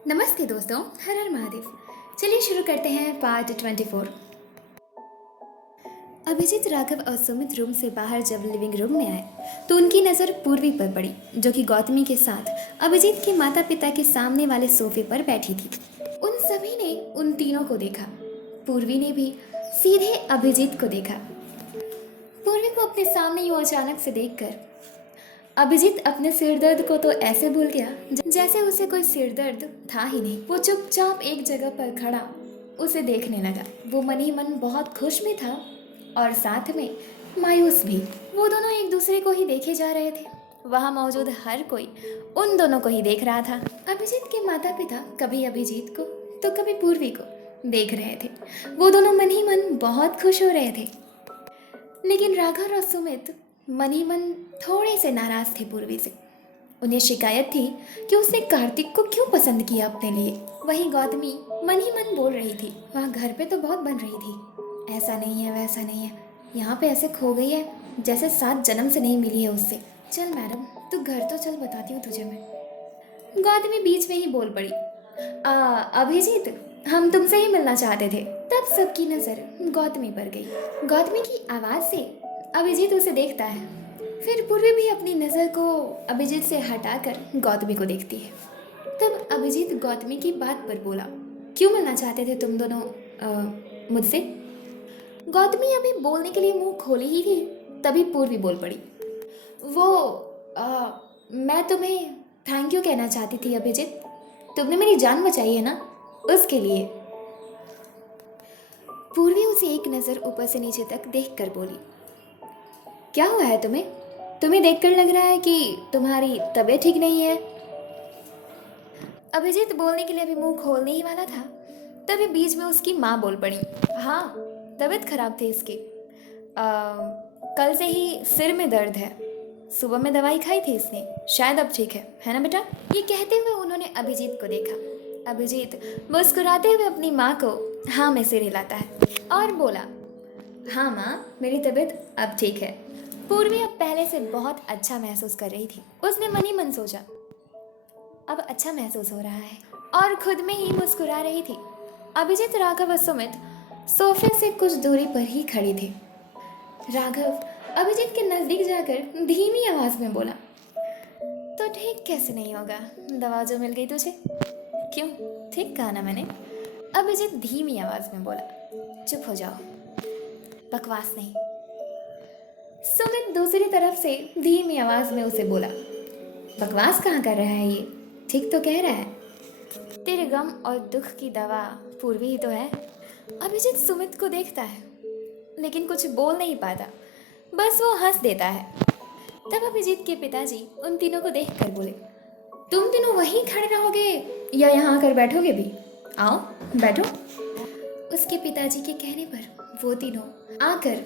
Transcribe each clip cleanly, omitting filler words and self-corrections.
नमस्ते दोस्तों, हर हर महादेव। चलिए शुरू करते हैं पार्ट 24। अभिजीत, राघव और सुमित रूम से बाहर जब लिविंग रूम में आए तो उनकी नज़र पूर्वी पर पड़ी, जो कि गौतमी के साथ अभिजीत के माता पिता के सामने वाले सोफे पर बैठी थी। उन सभी ने उन तीनों को देखा। पूर्वी ने भी सीधे अभिजीत को देखा। पूर्वी को अपने सामने यूं अचानक से देखकर अभिजीत अपने सिरदर्द को तो ऐसे भूल गया जैसे उसे कोई सिरदर्द था ही नहीं। वो चुपचाप एक जगह पर खड़ा उसे देखने लगा। वो मन ही मन बहुत खुश भी था और साथ में मायूस भी। वो दोनों एक दूसरे को ही देखे जा रहे थे। वहाँ मौजूद हर कोई उन दोनों को ही देख रहा था। अभिजीत के माता पिता कभी अभिजीत को तो कभी पूर्वी को देख रहे थे। वो दोनों मन ही मन बहुत खुश हो रहे थे। लेकिन राघव और सुमित मन ही मन थोड़े से नाराज थे पूर्वी से। उन्हें शिकायत थी कि उसने कार्तिक को क्यों पसंद किया अपने लिए। वहीं गौतमी मन ही मन बोल रही थी, वहाँ घर पे तो बहुत बन रही थी, ऐसा नहीं है वैसा नहीं है, यहाँ पे ऐसे खो गई है जैसे 7 जन्म से नहीं मिली है उससे। चल मैडम, तू घर तो चल, बताती हूँ तुझे मैं। गौतमी बीच में ही बोल पड़ी, अभिजीत, हम तुमसे ही मिलना चाहते थे। तब सबकी नज़र गौतमी पर गई। गौतमी की आवाज़ से अभिजीत उसे देखता है। फिर पूर्वी भी अपनी नज़र को अभिजीत से हटाकर गौतमी को देखती है। तब अभिजीत गौतमी की बात पर बोला, क्यों मिलना चाहते थे तुम दोनों मुझसे? गौतमी अभी बोलने के लिए मुंह खोली ही थी, तभी पूर्वी बोल पड़ी, मैं तुम्हें थैंक यू कहना चाहती थी अभिजीत। तुमने मेरी जान बचाई है ना, उसके लिए। पूर्वी उसे एक नज़र ऊपर से नीचे तक देखकर बोली, क्या हुआ है तुम्हें? तुम्हें देखकर लग रहा है कि तुम्हारी तबीयत ठीक नहीं है। अभिजीत बोलने के लिए अभी मुंह खोलने ही वाला था, तभी बीच में उसकी माँ बोल पड़ी, हाँ, तबीयत खराब थी इसकी। कल से ही सिर में दर्द है। सुबह में दवाई खाई थी इसने, शायद अब ठीक है ना बेटा? ये कहते हुए उन्होंने अभिजीत को देखा। अभिजीत मुस्कुराते हुए अपनी माँ को हाँ में सिर हिलाता है और बोला, हाँ माँ, मेरी तबीयत अब ठीक है। पूर्वी अब पहले से बहुत अच्छा महसूस कर रही थी। उसने मन ही मन सोचा, अब अच्छा महसूस हो रहा है, और खुद में ही मुस्कुरा रही थी। अभिजीत, राघव और सुमित सोफे से कुछ दूरी पर ही खड़ी थी। राघव अभिजीत के नज़दीक जाकर धीमी आवाज़ में बोला, तो ठीक कैसे नहीं होगा, दवा जो मिल गई तुझे? क्यों, ठीक कहा ना मैंने? अभिजीत धीमी आवाज़ में बोला, चुप हो जाओ, बकवास नहीं। सुमित दूसरी तरफ से धीमी आवाज में उसे बोला, बकवास कहाँ कर रहा है ये, ठीक तो कह रहा है। तेरे गम और दुख की दवा पूर्वी ही तो है। अभिजीत सुमित को देखता है लेकिन कुछ बोल नहीं पाता, बस वो हंस देता है। तब अभिजीत के पिताजी उन तीनों को देखकर बोले, तुम तीनों वहीं खड़े रहोगे या यहाँ आकर बैठोगे भी? आओ बैठो। उसके पिताजी के कहने पर वो तीनों आकर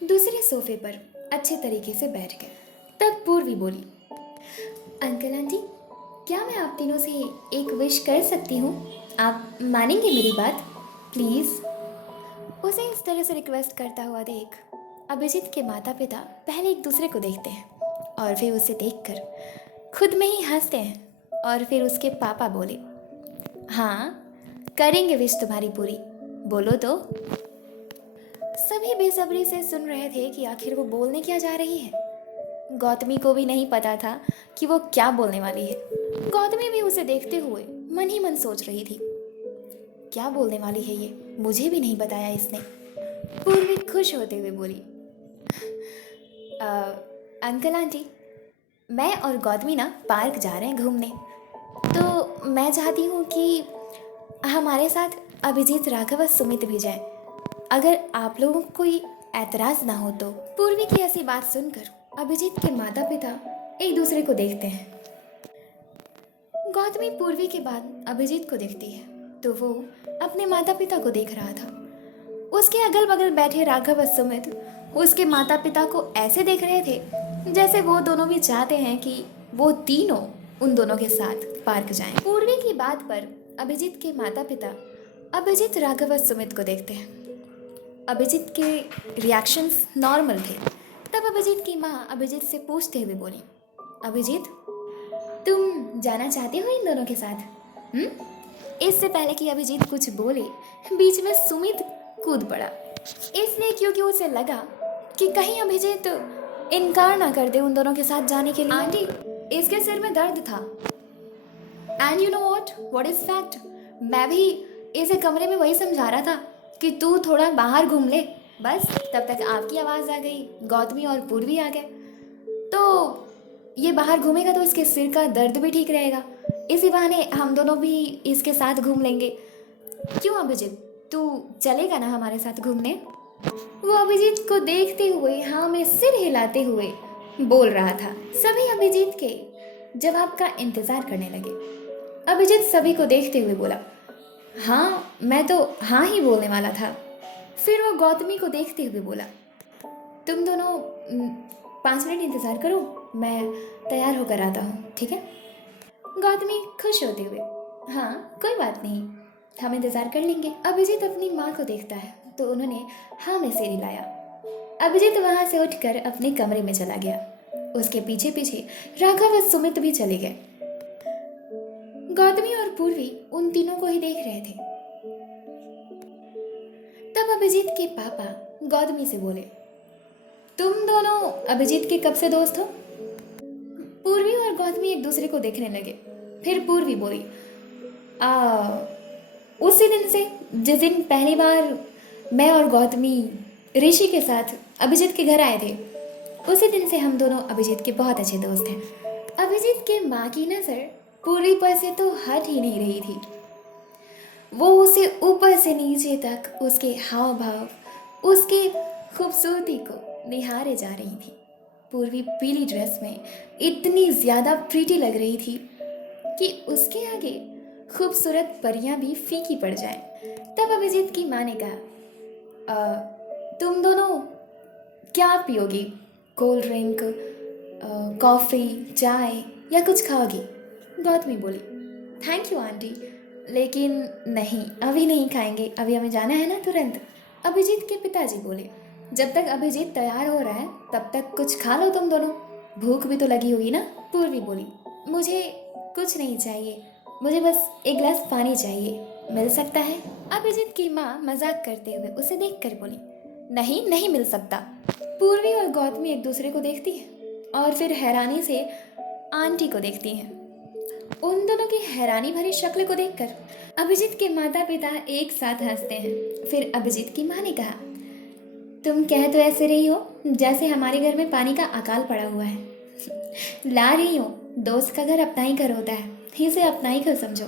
दूसरे सोफे पर अच्छे तरीके से बैठ गए। तब पूर्वी बोली, अंकल आंटी, क्या मैं आप तीनों से एक विश कर सकती हूँ? आप मानेंगे मेरी बात, प्लीज़? उसे इस तरह से रिक्वेस्ट करता हुआ देख अभिजीत के माता पिता पहले एक दूसरे को देखते हैं और फिर उसे देखकर खुद में ही हंसते हैं। और फिर उसके पापा बोले, हाँ, करेंगे विश तुम्हारी पूरी, बोलो तो। सभी बेसब्री से सुन रहे थे कि आखिर वो बोलने क्या जा रही है। गौतमी को भी नहीं पता था कि वो क्या बोलने वाली है। गौतमी भी उसे देखते हुए मन ही मन सोच रही थी, क्या बोलने वाली है ये, मुझे भी नहीं बताया इसने। पूर्वी खुश होते हुए बोली, अंकल आंटी, मैं और गौतमी ना पार्क जा रहे हैं घूमने, तो मैं चाहती हूँ कि हमारे साथ अभिजीत, राघव और सुमित भी जाएं, अगर आप लोगों को कोई ऐतराज़ ना हो तो। पूर्वी की ऐसी बात सुनकर अभिजीत के माता पिता एक दूसरे को देखते हैं। गौतमी पूर्वी के बाद अभिजीत को देखती है तो वो अपने माता पिता को देख रहा था। उसके अगल बगल बैठे राघव और सुमित उसके माता पिता को ऐसे देख रहे थे जैसे वो दोनों भी चाहते हैं कि वो तीनों उन दोनों के साथ पार्क जाएं। पूर्वी की बात पर अभिजीत के माता पिता अभिजीत, राघव और सुमित को देखते हैं। अभिजीत के रिएक्शंस नॉर्मल थे। तब अभिजीत की माँ अभिजीत से पूछते हुए बोली, अभिजीत, तुम जाना चाहते हो इन दोनों के साथ? हम्म? इससे पहले कि अभिजीत कुछ बोले, बीच में सुमित कूद पड़ा। इसलिए क्योंकि उसे लगा कि कहीं अभिजीत इनकार ना कर दे उन दोनों के साथ जाने के लिए। आंटी, इसके सिर में दर्द था। And you know what is fact, मैं भी इसे कमरे में वही समझा रहा था कि तू थोड़ा बाहर घूम ले। बस तब तक आपकी आवाज़ आ गई, गौतमी और पूर्वी आ गए। तो ये बाहर घूमेगा तो इसके सिर का दर्द भी ठीक रहेगा, इसी बहाने हम दोनों भी इसके साथ घूम लेंगे। क्यों अभिजीत, तू चलेगा ना हमारे साथ घूमने? वो अभिजीत को देखते हुए हाँ में सिर हिलाते हुए बोल रहा था। सभी अभिजीत के जवाब का इंतजार करने लगे। अभिजीत सभी को देखते हुए बोला, हाँ मैं तो हाँ ही बोलने वाला था। फिर वो गौतमी को देखते हुए बोला, तुम दोनों 5 मिनट इंतज़ार करो, मैं तैयार होकर आता हूँ, ठीक है? गौतमी खुश होते हुए, हाँ कोई बात नहीं, हम इंतज़ार कर लेंगे। अभिजीत अपनी माँ को देखता है तो उन्होंने हाँ में सिर हिलाया। अभिजीत वहाँ से उठकर अपने कमरे में चला गया। उसके पीछे पीछे राघव और सुमित भी चले गए। गौतमी और पूर्वी उन तीनों को ही देख रहे थे। तब अभिजीत के पापा गौतमी से बोले, तुम दोनों अभिजीत के कब से दोस्त हो? पूर्वी और गौतमी एक दूसरे को देखने लगे। फिर पूर्वी बोली, उसी दिन से जिस दिन पहली बार मैं और गौतमी ऋषि के साथ अभिजीत के घर आए थे, उसी दिन से हम दोनों अभिजीत के बहुत अच्छे दोस्त हैं। अभिजीत के माँ की नज़र पूर्वी पर से तो हट ही नहीं रही थी। वो उसे ऊपर से नीचे तक उसके हाव भाव, उसके खूबसूरती को निहारे जा रही थी। पूर्वी पीली ड्रेस में इतनी ज़्यादा प्रीटी लग रही थी कि उसके आगे खूबसूरत परियां भी फीकी पड़ जाएं। तब अभिजीत की माँ ने कहा, तुम दोनों क्या पियोगी? कोल्ड ड्रिंक, कॉफ़ी, चाय या कुछ खाओगी? गौतमी बोली, थैंक यू आंटी, लेकिन नहीं अभी नहीं खाएंगे, अभी हमें जाना है ना तुरंत। अभिजीत के पिताजी बोले, जब तक अभिजीत तैयार हो रहा है तब तक कुछ खा लो तुम दोनों, भूख भी तो लगी हुई ना। पूर्वी बोली, मुझे कुछ नहीं चाहिए, मुझे बस एक गिलास पानी चाहिए, मिल सकता है? अभिजीत की माँ मजाक करते हुए उसे देखकर बोली, नहीं नहीं मिल सकता। पूर्वी और गौतमी एक दूसरे को देखती है और फिर हैरानी से आंटी को देखती हैं। उन दोनों की हैरानी भरी शक्ल को देखकर अभिजीत के माता पिता एक साथ हंसते हैं। फिर अभिजीत की माँ ने कहा, तुम कह तो ऐसे रही हो जैसे हमारे घर में पानी का अकाल पड़ा हुआ है। ला रही हूँ, दोस्त का घर अपना ही घर होता है, इसे अपना ही घर समझो।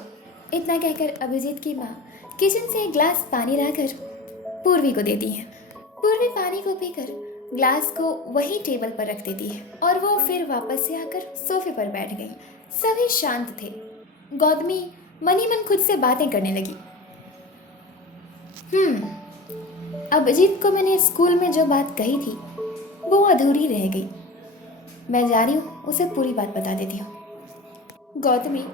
इतना कहकर अभिजीत की माँ किचन से एक ग्लास पानी लाकर पूर्वी को देती है। पूर्वी पानी को पीकर ग्लास को वही टेबल पर रख देती है और वो फिर वापस से आकर सोफे पर बैठ गई। सभी शांत थे। गौतमी मनी मन खुद से बातें करने लगी। अभिजीत को मैंने स्कूल में जो बात कही थी वो अधूरी रह गई, मैं जा रही हूँ, उसे पूरी बात बता देती हूँ। गौतमी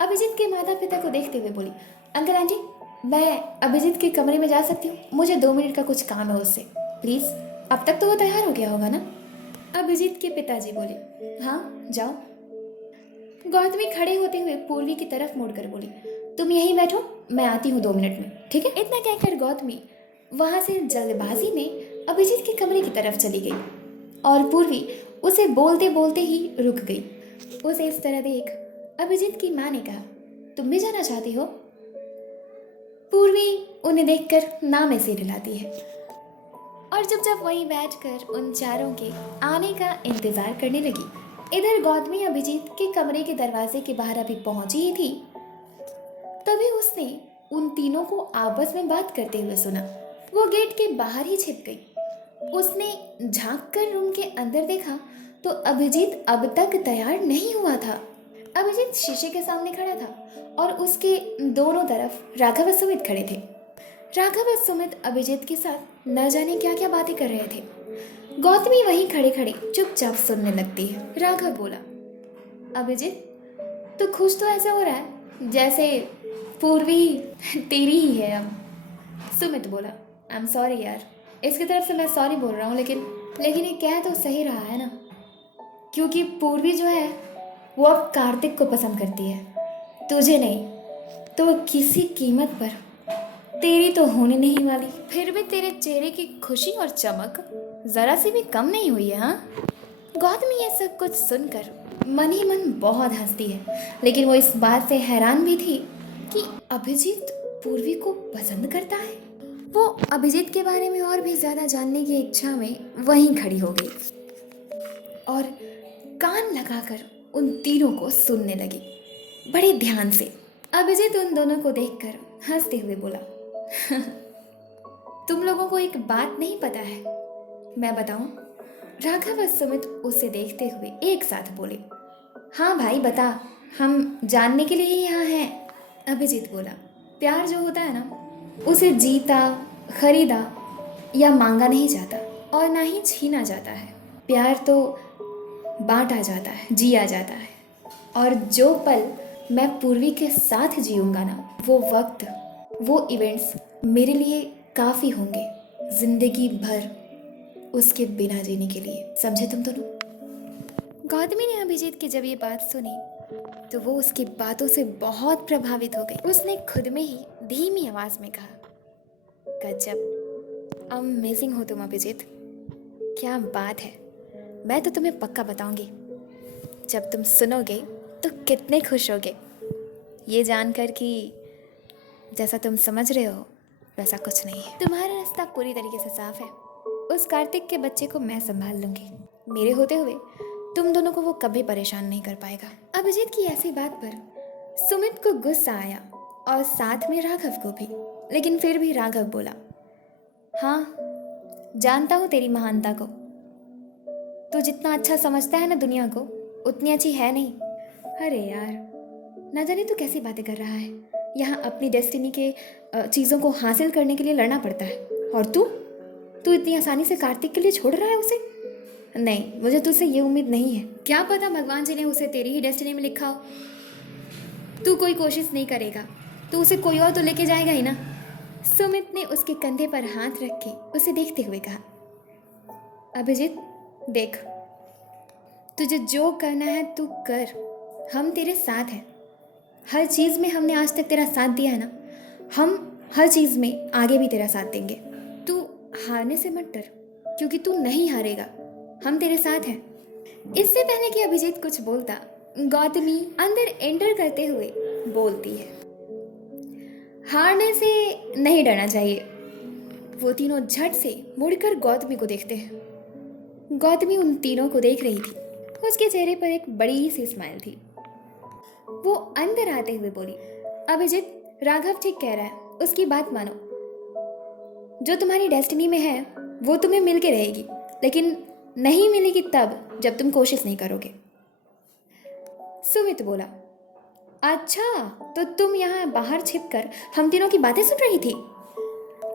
अभिजीत के माता पिता को देखते हुए बोली, अंकल आंटी, मैं अभिजीत के कमरे में जा सकती हूँ? मुझे 2 मिनट का कुछ काम है उससे, प्लीज़। अब तक तो वो तैयार हो गया होगा ना? अभिजीत के पिताजी बोले, हाँ जाओ। गौतमी खड़े होते हुए पूर्वी की तरफ मुड़कर बोली, तुम यहीं बैठो, मैं आती हूँ 2 मिनट में, ठीक है? इतना कहकर गौतमी वहाँ से जल्दबाजी में अभिजीत के कमरे की तरफ चली गई और पूर्वी उसे बोलते बोलते ही रुक गई। उसे इस तरह देख अभिजीत की माँ ने कहा, तुम भी जाना चाहती हो? पूर्वी उन्हें देखकर ना में सिर हिलाती है और चुपचाप वहीं बैठकर उन चारों के आने का इंतजार करने लगी। इधर गौतमी अभिजीत के कमरे के दरवाजे के बाहर अभी पहुंची ही थी, तभी उसने उन तीनों को आपस में बात करते हुए सुना। वो गेट के बाहर ही छिप गई। उसने झांक कर रूम के अंदर देखा तो अभिजीत अब तक तैयार नहीं हुआ था। अभिजीत शीशे के सामने खड़ा था और उसके दोनों तरफ राघव और सुमित खड़े थे। राघव और सुमित अभिजीत के साथ न जाने क्या क्या बातें कर रहे थे। गौतमी वहीं खड़े खड़े चुपचाप सुनने लगती है। राघव बोला, अभिजीत तू खुश तो ऐसे हो रहा है जैसे पूर्वी तेरी ही है अब। सुमित बोला, आई एम सॉरी यार, इसकी तरफ से मैं सॉरी बोल रहा हूँ, लेकिन ये कह तो सही रहा है ना, क्योंकि पूर्वी जो है वो अब कार्तिक को पसंद करती है, तुझे नहीं। तो किसी कीमत पर तेरी तो होने नहीं वाली। फिर भी तेरे चेहरे की खुशी और चमक जरा सी भी कम नहीं हुई है। हाँ, गौतमी ये सब कुछ सुनकर मन ही मन बहुत हंसती है, लेकिन वो इस बात से हैरान भी थी कि अभिजीत पूर्वी को पसंद करता है। वो अभिजीत के बारे में और भी ज़्यादा जानने की इच्छा में वहीं खड़ी हो गई और कान लगाकर उन तीनों को सुनने लगी बड़े ध्यान से। अभिजीत उन दोनों को देखकर हंसते हुए बोला, तुम लोगों को एक बात नहीं पता है, मैं बताऊं? राघव और सुमित उसे देखते हुए एक साथ बोले, हाँ भाई बता, हम जानने के लिए ही यहाँ हैं। अभिजीत बोला, प्यार जो होता है ना, उसे जीता, खरीदा या मांगा नहीं जाता और ना ही छीना जाता है। प्यार तो बांटा जाता है, जिया जाता है। और जो पल मैं पूर्वी के साथ जीऊंगा ना, वो वक्त, वो इवेंट्स मेरे लिए काफ़ी होंगे जिंदगी भर उसके बिना जीने के लिए। समझे तुम दोनों? गौतमी ने अभिजीत की जब ये बात सुनी तो वो उसकी बातों से बहुत प्रभावित हो गई। उसने खुद में ही धीमी आवाज में कहा, गजब, अमेजिंग हो तुम अभिजीत, क्या बात है। मैं तो तुम्हें पक्का बताऊंगी, जब तुम सुनोगे तो कितने खुश होगे ये जानकर कि जैसा तुम समझ रहे हो वैसा कुछ नहीं है। तुम्हारा रास्ता पूरी तरीके से साफ है। उस कार्तिक के बच्चे को मैं संभाल लूंगी। मेरे होते हुए तुम दोनों को वो कभी परेशान नहीं कर पाएगा। अभिजीत की ऐसी बात पर सुमित को गुस्सा आया और साथ में राघव को भी, लेकिन फिर भी राघव बोला, हाँ जानता हूँ तेरी महानता को। तू जितना अच्छा समझता है ना दुनिया को, उतनी अच्छी है नहीं। अरे यार, ना जाने तू कैसी बातें कर रहा है। यहाँ अपनी डेस्टिनी के चीज़ों को हासिल करने के लिए लड़ना पड़ता है, और तू इतनी आसानी से कार्तिक के लिए छोड़ रहा है उसे? नहीं, मुझे तुझसे ये उम्मीद नहीं है। क्या पता भगवान जी ने उसे तेरी ही डेस्टिनी में लिखा हो। तू कोई कोशिश नहीं करेगा तो उसे कोई और तो लेके जाएगा ही ना। सुमित ने उसके कंधे पर हाथ रख के उसे देखते हुए कहा, अभिजीत देख, तुझे जो करना है तू कर, हम तेरे साथ हैं। हर चीज़ में हमने आज तक तेरा साथ दिया है ना, हम हर चीज़ में आगे भी तेरा साथ देंगे। तू हारने से मत डर, क्योंकि तू नहीं हारेगा, हम तेरे साथ हैं। इससे पहले कि अभिजीत कुछ बोलता, गौतमी अंदर एंटर करते हुए बोलती है, हारने से नहीं डरना चाहिए। वो तीनों झट से मुड़कर गौतमी को देखते हैं। गौतमी उन तीनों को देख रही थी। उसके चेहरे पर एक बड़ी सी स्माइल थी। वो अंदर आते हुए बोली, अभिजीत, राघव ठीक कह रहा है, उसकी बात मानो। जो तुम्हारी डेस्टिनी में है वो तुम्हें मिल के रहेगी, लेकिन नहीं मिलेगी तब जब तुम कोशिश नहीं करोगे। सुमित बोला, अच्छा तो तुम यहाँ बाहर छिपकर हम तीनों की बातें सुन रही थी?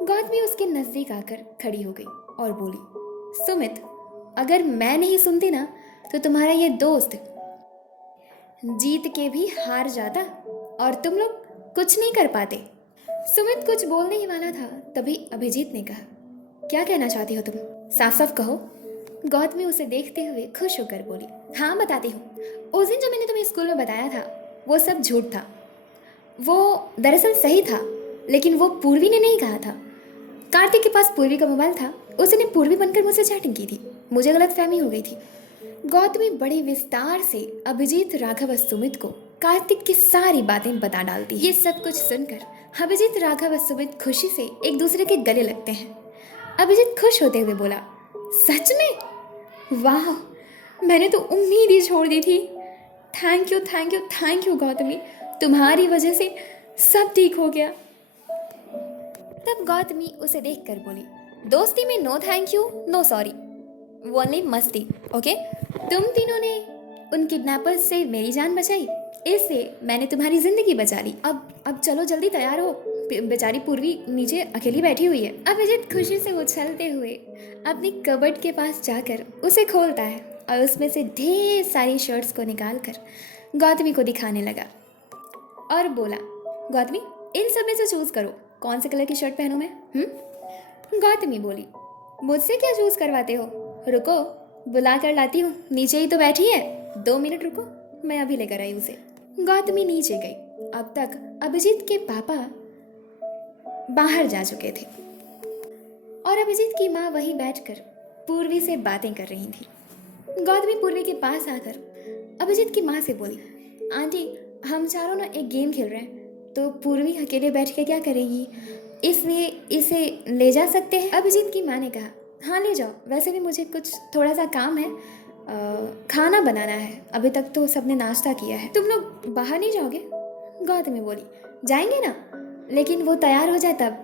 गौतमी उसके नजदीक आकर खड़ी हो गई और बोली, सुमित, अगर मैं नहीं सुनती ना तो तुम्हारा ये दोस्त जीत के भी हार जाता और तुम लोग कुछ नहीं कर पाते। सुमित कुछ बोलने ही वाला था, तभी अभिजीत ने कहा, क्या कहना चाहती हो तुम? साफ साफ कहो। गौतमी उसे देखते हुए खुश होकर बोली, हाँ बताती हूँ। उस दिन जो मैंने तुम्हें स्कूल में बताया था वो सब झूठ था। वो दरअसल सही था, लेकिन वो पूर्वी ने नहीं कहा था। कार्तिक के पास पूर्वी का मोबाइल था, उसने पूर्वी बनकर मुझसे चैटिंग की थी, मुझे गलतफहमी हो गई थी। गौतमी बड़े विस्तार से अभिजीत, राघव और सुमित को कार्तिक की सारी बातें बता डालती है। ये सब कुछ सुनकर अभिजीत, राघव और सुमित खुशी से एक दूसरे के गले लगते हैं। अभिजीत खुश होते हुए बोला, सच में? वाह, मैंने तो उम्मीद ही छोड़ दी थी। Thank you thank you thank you Gautami, तुम्हारी वजह से सब ठीक हो गया। तब गौतमी उसे देखकर बोली, दोस्ती में no thank you no sorry, only मस्ती, ओके? तुम तीनों ने उन किडनैपर्स से मेरी जान बचाई, इससे मैंने तुम्हारी जिंदगी बचा ली। अब चलो जल्दी तैयार हो, बेचारी पूर्वी नीचे अकेली बैठी हुई है। अभिजीत खुशी से उछलते हुए अपनी कबर्ड के पास जाकर उसे खोलता है और उसमें से ढेर सारी शर्ट्स को निकालकर गौतमी को दिखाने लगा और बोला, गौतमी, इन सब में से चूज करो, कौन से कलर की शर्ट पहनूं मैं? गौतमी बोली, मुझसे क्या चूज करवाते हो? रुको, बुला कर लाती हूँ, नीचे ही तो बैठी है, 2 मिनट रुको, मैं अभी लेकर आई उसे। गौतमी नीचे गई अब तक अभिजीत के पापा बाहर जा चुके थे और अभिजीत की माँ वहीं बैठकर पूर्वी से बातें कर रही थी। गौतमी पूर्वी के पास आकर अभिजीत की माँ से बोली, आंटी हम चारों ना एक गेम खेल रहे हैं, तो पूर्वी अकेले बैठ के क्या करेगी, इसलिए इसे ले जा सकते हैं। अभिजीत की माँ ने कहा, हाँ ले जाओ, वैसे भी मुझे कुछ थोड़ा सा काम है, खाना बनाना है, अभी तक तो सबने नाश्ता किया है। तुम लोग बाहर नहीं जाओगे? गौतमी बोली, जाएंगे ना, लेकिन वो तैयार हो जाए तब,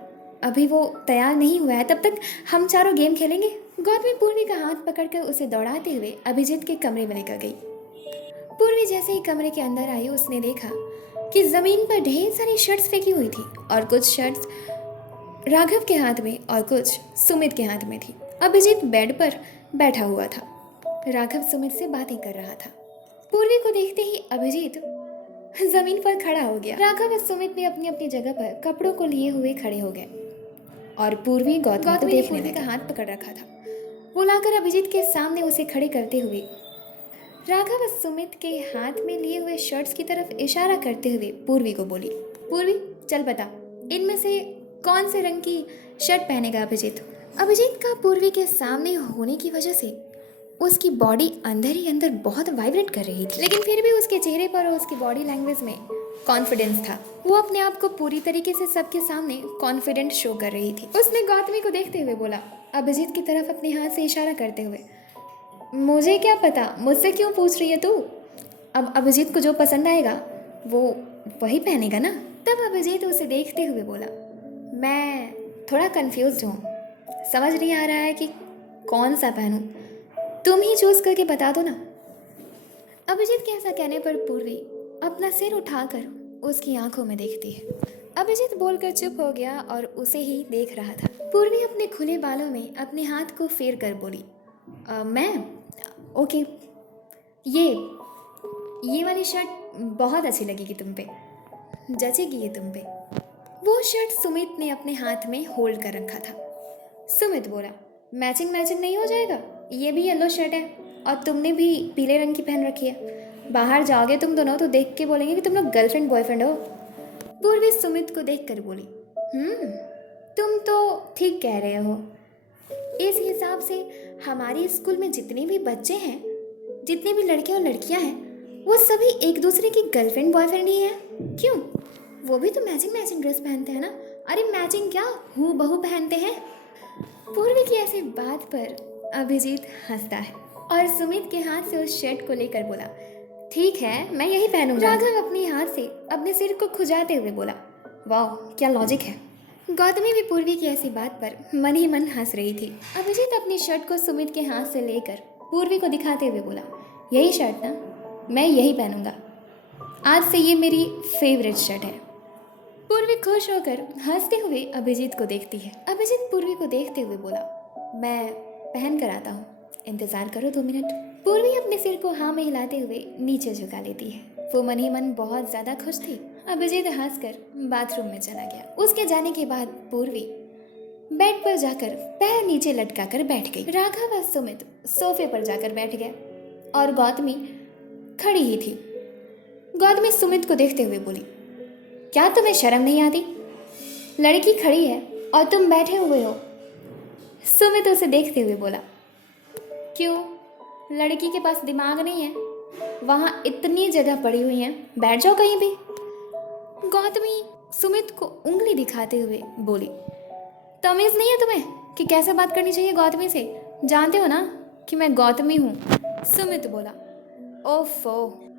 अभी वो तैयार नहीं हुआ है, तब तक हम चारों गेम खेलेंगे। गौतमी पूर्वी का हाथ पकड़कर उसे दौड़ाते हुए अभिजीत के कमरे में लेकर गई। पूर्वी जैसे ही कमरे के अंदर आई, उसने देखा कि जमीन पर ढेर सारी शर्ट्स फेंकी हुई थी और कुछ शर्ट्स राघव के हाथ में और कुछ सुमित के हाथ में थी। अभिजीत बेड पर बैठा हुआ था, राघव सुमित से बातें कर रहा था। पूर्वी को देखते ही अभिजीत जमीन पर खड़ा हो गया। राघव और सुमित भी अपनी अपनी जगह पर कपड़ों को लिए हुए खड़े हो गए और पूर्वी गौतमी को देखने लगी। का हाथ पकड़ रखा था, वो लाकर अभिजीत के सामने उसे खड़े करते हुए राघव और सुमित के हाथ में लिए हुए शर्ट्स की तरफ इशारा करते हुए पूर्वी को बोली, पूर्वी चल बता, इनमें से कौन से रंग की शर्ट पहनेगा अभिजीत। अभिजीत का पूर्वी के सामने होने की वजह से उसकी बॉडी अंदर ही अंदर बहुत वाइब्रेट कर रही थी, लेकिन फिर भी उसके चेहरे पर और उसकी बॉडी लैंग्वेज में कॉन्फिडेंस था। वो अपने आप को पूरी तरीके से सबके सामने कॉन्फिडेंट शो कर रही थी। उसने गौतमी को देखते हुए बोला, अभिजीत की तरफ अपने हाथ से इशारा करते हुए, मुझे क्या पता, मुझसे क्यों पूछ रही है तू, अब अभिजीत को जो पसंद आएगा वो वही पहनेगा ना। तब अभिजीत उसे देखते हुए बोला, मैं थोड़ा कंफ्यूज्ड हूँ, समझ नहीं आ रहा है कि कौन सा पहनूं, तुम ही चूज करके बता दो ना। अभिजीत के ऐसा कहने पर पूर्वी अपना सिर उठाकर उसकी आंखों में देखती है। अभिजीत बोलकर चुप हो गया और उसे ही देख रहा था। पूर्वी अपने खुले बालों में अपने हाथ को फेर कर बोली, मैं ओके, ये वाली शर्ट बहुत अच्छी लगेगी तुम पे, जचेगी ये तुम पे। वो शर्ट सुमित ने अपने हाथ में होल्ड कर रखा था। सुमित बोला, मैचिंग नहीं हो जाएगा, ये भी येलो शर्ट है और तुमने भी पीले रंग की पहन रखी है, बाहर जाओगे तुम दोनों तो देख के बोलेंगे कि तुम लोग गर्लफ्रेंड बॉयफ्रेंड हो। पूर्वी सुमित को देख कर बोली, तुम तो ठीक कह रहे हो, इस हिसाब से हमारे स्कूल में जितने भी बच्चे हैं, जितने भी लड़के और लड़कियां हैं, वो सभी एक दूसरे की गर्लफ्रेंड बॉयफ्रेंड ही हैं। क्यों, वो भी तो मैचिंग ड्रेस पहनते हैं ना। अरे मैचिंग क्या, हूबहू पहनते हैं। पूर्वी की ऐसी बात पर अभिजीत हंसता है और सुमित के हाथ से उस शर्ट को लेकर बोला, ठीक है मैं यही पहनूंगा। राघव अपने हाथ से अपने सिर को खुजाते हुए बोला, वाह क्या लॉजिक है। गौतमी भी पूर्वी की ऐसी बात पर मन ही मन हंस रही थी। अभिजीत अपनी शर्ट को सुमित के हाथ से लेकर पूर्वी को दिखाते हुए बोला, यही शर्ट ना, मैं यही पहनूंगा, आज से ये मेरी फेवरेट शर्ट है। पूर्वी खुश होकर हंसते हुए अभिजीत को देखती है। अभिजीत पूर्वी को देखते हुए बोला, मैं पहन कर आता हूँ, इंतजार करो 2 मिनट। पूर्वी अपने सिर को हाँ में हिलाते हुए नीचे झुका लेती है। वो मन ही मन बहुत ज्यादा खुश थी। अभिजीत हंसकर बाथरूम में चला गया। उसके जाने के बाद पूर्वी बेड पर जाकर पैर नीचे लटकाकर बैठ गई। राघव और सुमित सोफे पर जाकर बैठ गए और गौतमी खड़ी ही थी। गौतमी सुमित को देखते हुए बोली, क्या तुम्हें शर्म नहीं आती, लड़की खड़ी है और तुम बैठे हुए हो। सुमित उसे देखते हुए बोला, क्यों, लड़की के पास दिमाग नहीं है, वहाँ इतनी जगह पड़ी हुई है, बैठ जाओ कहीं भी। गौतमी सुमित को उंगली दिखाते हुए बोली, तमीज नहीं है तुम्हें कि कैसे बात करनी चाहिए गौतमी से, जानते हो ना कि मैं गौतमी हूँ। सुमित बोला, ओफो,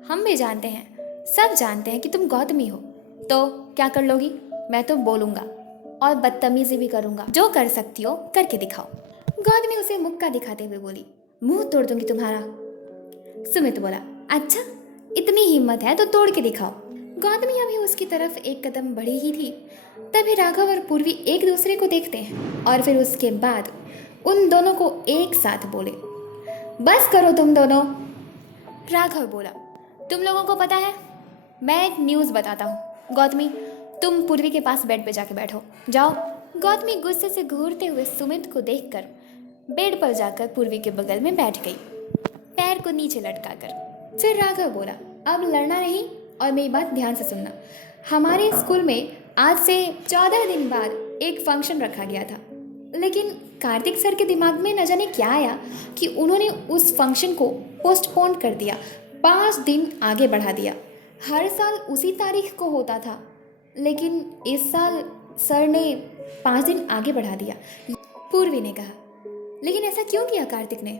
हम भी जानते हैं, सब जानते हैं कि तुम गौतमी हो, तो क्या कर लोगी, मैं तो बोलूँगा और बदतमीजी भी करूँगा, जो कर सकती हो करके दिखाओ। गौतमी उसे मुक्का दिखाते हुए बोली, मुंह तोड़ दूंगी तुम्हारा। सुमित बोला, अच्छा इतनी हिम्मत है तो तोड़ के दिखाओ। गौतमी अभी उसकी तरफ एक कदम बढ़ी ही थी, तभी राघव और पूर्वी एक दूसरे को देखते हैं और फिर उसके बाद उन दोनों को एक साथ बोले, बस करो तुम दोनों। राघव बोला, तुम लोगों को पता है, मैं एक न्यूज़ बताता हूँ, गौतमी तुम पूर्वी के पास बेड पे जाके बैठो, जाओ। गौतमी गुस्से से घूरते हुए सुमित को देखकर बेड पर जाकर पूर्वी के बगल में बैठ गई, पैर को नीचे लटकाकर। फिर राघव बोला, अब लड़ना नहीं और मेरी बात ध्यान से सुनना, हमारे स्कूल में आज से 14 दिन बाद एक फंक्शन रखा गया था, लेकिन कार्तिक सर के दिमाग में न जाने क्या आया कि उन्होंने उस फंक्शन को पोस्टपोन कर दिया, 5 दिन आगे बढ़ा दिया। हर साल उसी तारीख को होता था, लेकिन इस साल सर ने 5 दिन आगे बढ़ा दिया। पूर्वी ने कहा, लेकिन ऐसा क्यों किया कार्तिक ने?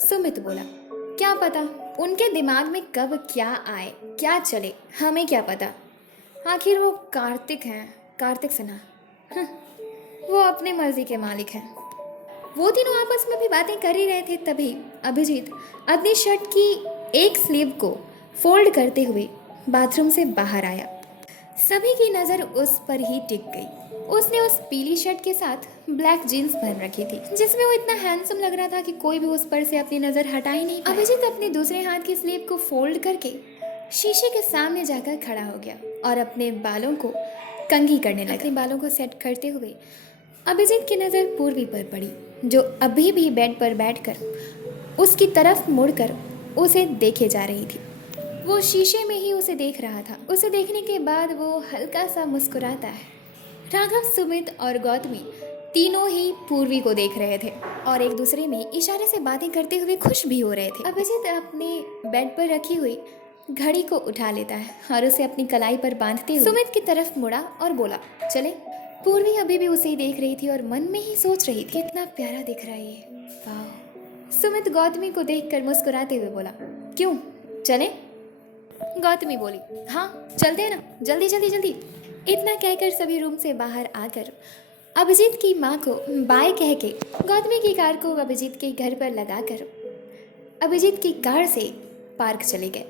सुमित बोला, क्या पता उनके दिमाग में कब क्या आए क्या चले, हमें क्या पता। आखिर वो कार्तिक हैं, कार्तिक सिन्हा। हं, वो अपनी मर्जी के मालिक हैं। वो तीनों आपस में भी बातें कर ही रहे थे, तभी अभिजीत अपनी शर्ट की एक स्लीव को फोल्ड करते हुए बाथरूम से बाहर आया। सभी की नज़र उस पर ही टिक गई। उसने उस पीली शर्ट के साथ ब्लैक जीन्स पहन रखी थी, जिसमें वो इतना हैंडसम लग रहा था कि कोई भी उस पर से अपनी नज़र हटा ही नहीं पाया। अभिजीत अपने दूसरे हाथ की स्लीव को फोल्ड करके शीशे के सामने जाकर खड़ा हो गया और अपने बालों को कंघी करने लगा। अपने बालों को सेट करते हुए अभिजीत की नज़र पूर्वी पर पड़ी, जो अभी भी बेड पर बैठकर उसकी तरफ मुड़कर उसे देखे जा रही थी। वो शीशे में ही उसे देख रहा था। उसे देखने के बाद वो हल्का सा मुस्कुराता है। राघव, सुमित और गौतमी तीनों ही पूर्वी को देख रहे थे और एक दूसरे में इशारे से बातें करते हुए खुश भी हो रहे थे। अभिजीत अपने बेड पर रखी हुई घड़ी को उठा लेता है और उसे अपनी कलाई पर बांधते हुए सुमित की तरफ मुड़ा और बोला, चले। पूर्वी अभी भी उसे ही देख रही थी और मन में ही सोच रही थी, कितना प्यारा दिख रहा है ये, वाह। सुमित गौतमी को देखकर मुस्कुराते हुए बोला, क्यों, चले? गौतमी बोली, हाँ चलते हैं ना, जल्दी जल्दी जल्दी। इतना कहकर सभी रूम से बाहर आकर अभिजीत की माँ को बाय कह के गौतमी की कार को अभिजीत के घर पर लगाकर अभिजीत की कार से पार्क चले गए।